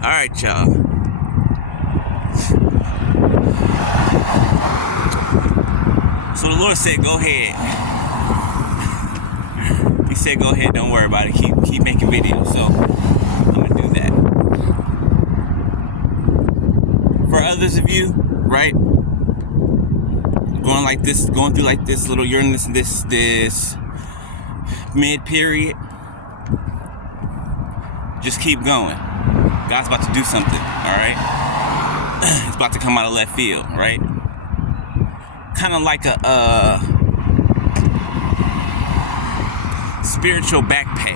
Alright, y'all. So the Lord said, go ahead. He said, go ahead, don't worry about it. Keep making videos. So I'm gonna do that. For others of you, right? Going through like this little, you're in this mid period. Just keep going. God's about to do something, all right? It's about to come out of left field, right? Kind of like a spiritual back pay.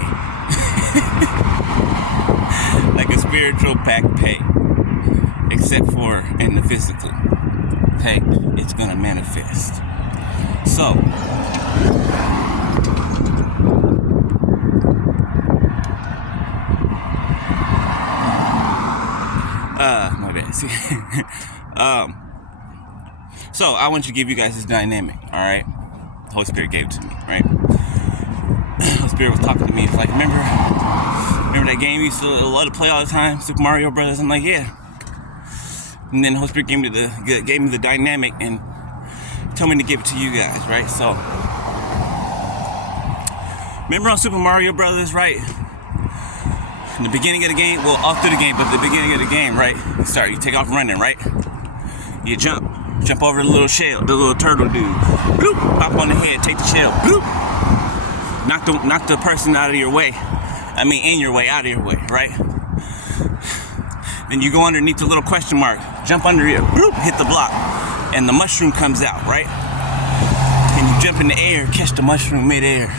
Like a spiritual back pay. Except for in the physical. Okay? It's gonna manifest. So, my bad. See, so I want to give you guys this dynamic. All right, the Holy Spirit gave it to me. Right, the Holy Spirit was talking to me. It's like, remember that game you used to love to play all the time, Super Mario Brothers? I'm like, yeah. And then the Holy Spirit gave me the dynamic and told me to give it to you guys. Right, so remember on Super Mario Brothers, right? In the beginning of the game, well, all through the game, but the beginning of the game, right? You take off running, right? You jump over the little shell, the little turtle dude. Bloop, pop on the head, take the shell. Bloop, knock the person out of your way. I mean, in your way, out of your way, right? Then you go underneath the little question mark, jump under it, bloop, hit the block, and the mushroom comes out, right? And you jump in the air, catch the mushroom midair.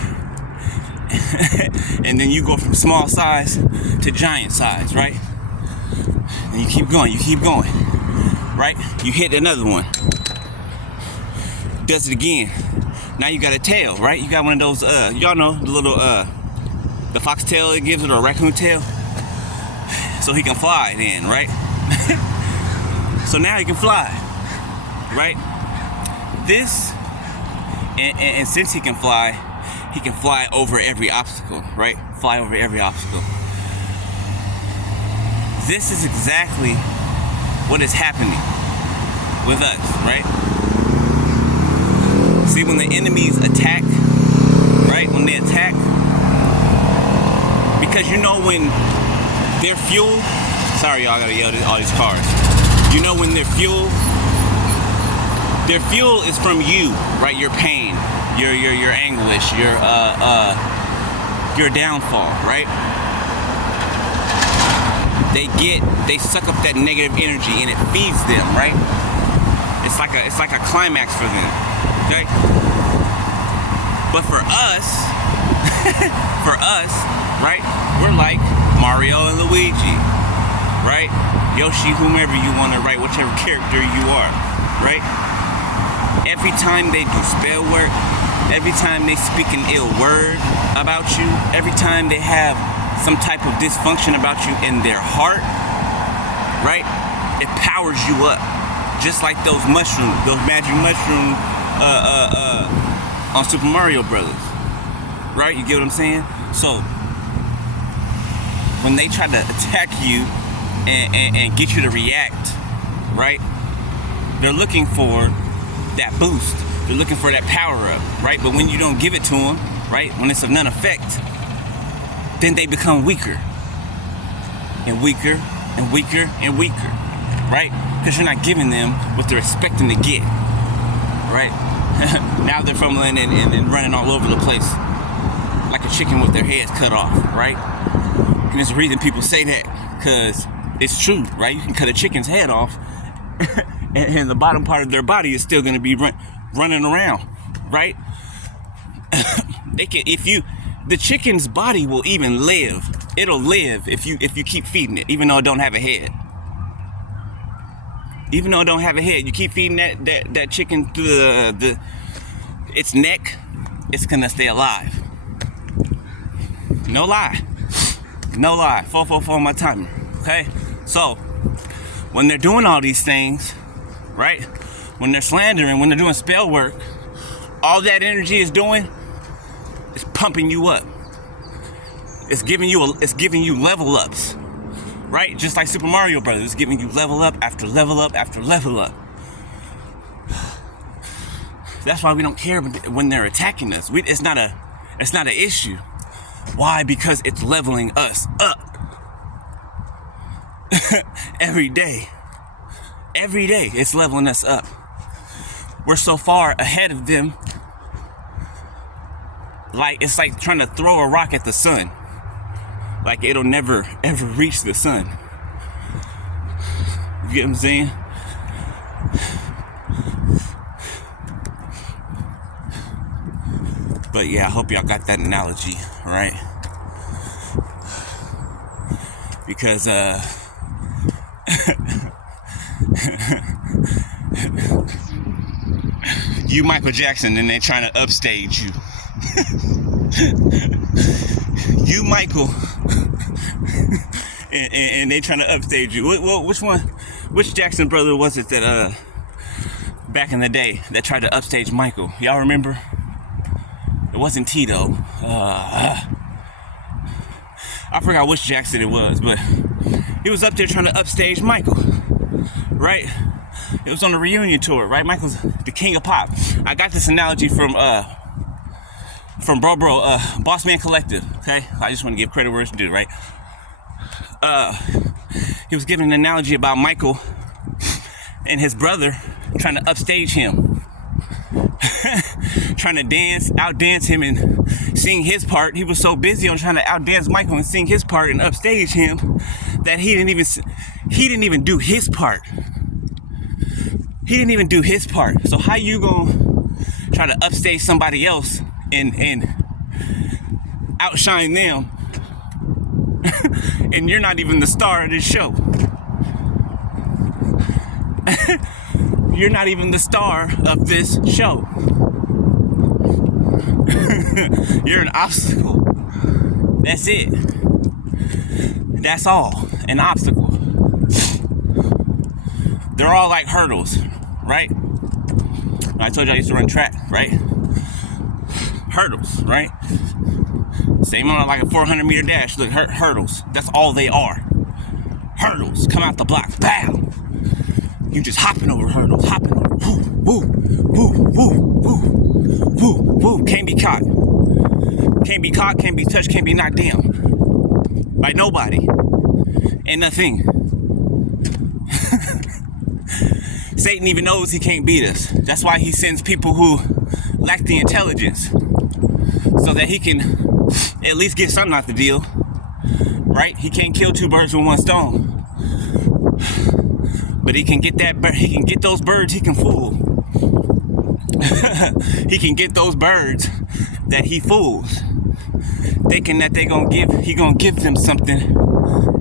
And then you go from small size to giant size, right? And you keep going, right? You hit another one. Does it again. Now you got a tail, right? You got one of those, y'all know, the little, the fox tail it gives it, or a raccoon tail. So he can fly then, right? So now he can fly, right? This, and since he can fly over every obstacle, right? Fly over every obstacle. This is exactly what is happening with us, right? See, when the enemies attack, right? When they attack, because you know when their fuel, sorry y'all, I gotta yell at all these cars. You know when their fuel is from you, right? Your pain, your anguish, your downfall, right? They suck up that negative energy and it feeds them, right? It's like a climax for them, okay? But for us, right? We're like Mario and Luigi, right? Yoshi, whomever you want to write, whichever character you are, right? Every time they do spell work, every time they speak an ill word about you, every time they have some type of dysfunction about you in their heart, right? It powers you up. Just like those mushrooms, those magic mushrooms on Super Mario Brothers. Right? You get what I'm saying? So when they try to attack you and get you to react, right? They're looking for that boost. They're looking for that power up, right? But when you don't give it to them, right? When it's of none effect, then they become weaker and weaker and weaker and weaker, right? Because you're not giving them what they're expecting to get, right? Now they're fumbling and running all over the place like a chicken with their heads cut off, right? And there's a reason people say that, because it's true, right? You can cut a chicken's head off and the bottom part of their body is still going to be running around, right? The chicken's body will even live. It'll live if you keep feeding it, even though it don't have a head. Even though it don't have a head, you keep feeding that chicken through its neck, it's gonna stay alive. No lie. 444 on my timer. Okay? So when they're doing all these things, right? When they're slandering, when they're doing spell work, all that energy is doing is pumping you up. It's giving you level ups, right? Just like Super Mario Brothers, giving you level up after level up after level up. That's why we don't care when they're attacking us. It's not an issue. Why? Because it's leveling us up. Every day. Every day it's leveling us up. We're so far ahead of them. Like, it's like trying to throw a rock at the sun. Like, it'll never, ever reach the sun. You get what I'm saying? But yeah, I hope y'all got that analogy, right? Because, you Michael Jackson and they're trying to upstage you. You Michael and they trying to upstage you. Which Jackson brother was it that back in the day that tried to upstage Michael? Y'all remember? It wasn't Tito. I forgot which Jackson it was, but he was up there trying to upstage Michael, right? It was on the reunion tour, right? Michael's the king of pop. I got this analogy from Boss Man Collective, okay? I just want to give credit where it's due, right? He was giving an analogy about Michael and his brother trying to upstage him. Trying to outdance him and sing his part. He was so busy on trying to outdance Michael and sing his part and upstage him that he didn't even do his part. He didn't even do his part. So how you gonna try to upstage somebody else and outshine them and you're not even the star of this show? You're not even the star of this show. You're an obstacle. That's it. That's all. An obstacle. They're all like hurdles, right? I told you I used to run track, right? Hurdles, right? Same on like a 400-meter dash. Look, hurdles. That's all they are. Hurdles. Come out the block. Bam! You just hopping over hurdles. Hopping over. Woo, woo, woo, woo, woo, woo, woo. Can't be caught. Can't be caught, can't be touched, can't be knocked down. By nobody. And nothing. Satan even knows he can't beat us. That's why he sends people who lack the intelligence. So that he can at least get something out the deal. Right? He can't kill two birds with one stone. But he can get those birds he can fool. He can get those birds that he fools. Thinking that he gonna give them something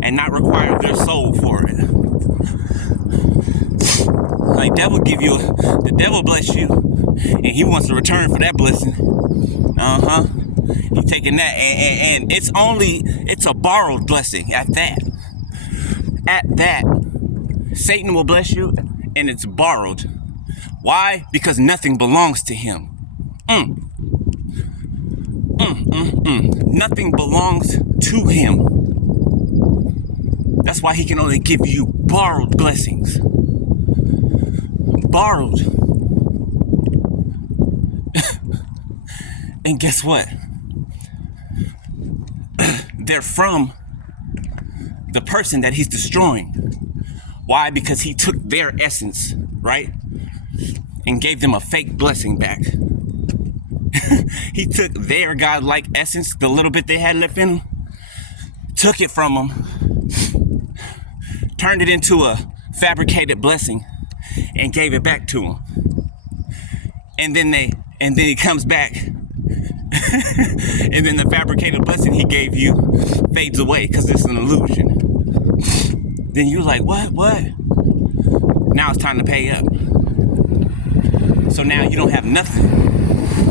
and not require their soul for it. Like the devil bless you, and he wants to return for that blessing. He's taking that, and it's a borrowed blessing at that. At that, Satan will bless you, and it's borrowed. Why? Because nothing belongs to him. Nothing belongs to him. That's why he can only give you borrowed blessings. Borrowed. And guess what? They're from the person that he's destroying. Why? Because he took their essence, right? And gave them a fake blessing back. He took their godlike essence, the little bit they had left in them, took it from them, turned it into a fabricated blessing, and gave it back to them. And then he comes back, and then the fabricated blessing he gave you fades away because it's an illusion. Then you're like, what? Now it's time to pay up. So now you don't have nothing.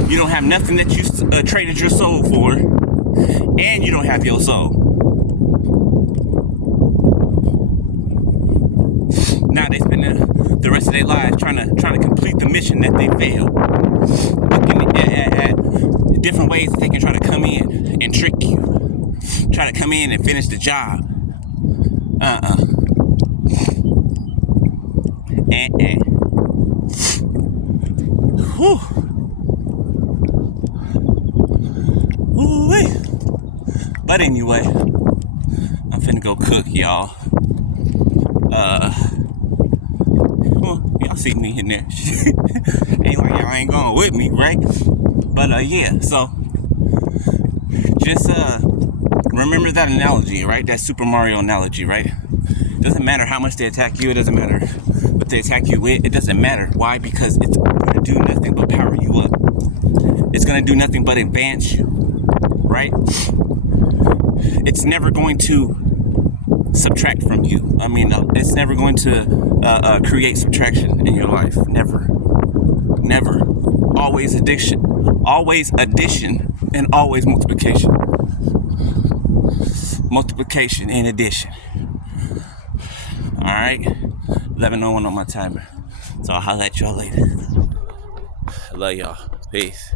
You don't have nothing that you traded your soul for, and you don't have your soul. Now they spend the rest of their lives trying to complete the mission that they failed, looking at different ways that they can try to come in and trick you, try to come in and finish the job. Whew. Woo-wee. But anyway, I'm finna go cook, y'all. Well, y'all see me in there. Ain't like y'all ain't going with me, right? But yeah, so just remember that analogy, right? That Super Mario analogy, right? Doesn't matter how much they attack you. It doesn't matter what they attack you with. It doesn't matter. Why? Because it's gonna do nothing but power you up. It's gonna do nothing but advance you, right? It's never going to subtract from you. I mean, it's never going to create subtraction in your life. Never. Always addition, and always multiplication. Multiplication and addition. All right, 11:01 on my timer. So I'll holler at y'all later. I love y'all. Peace.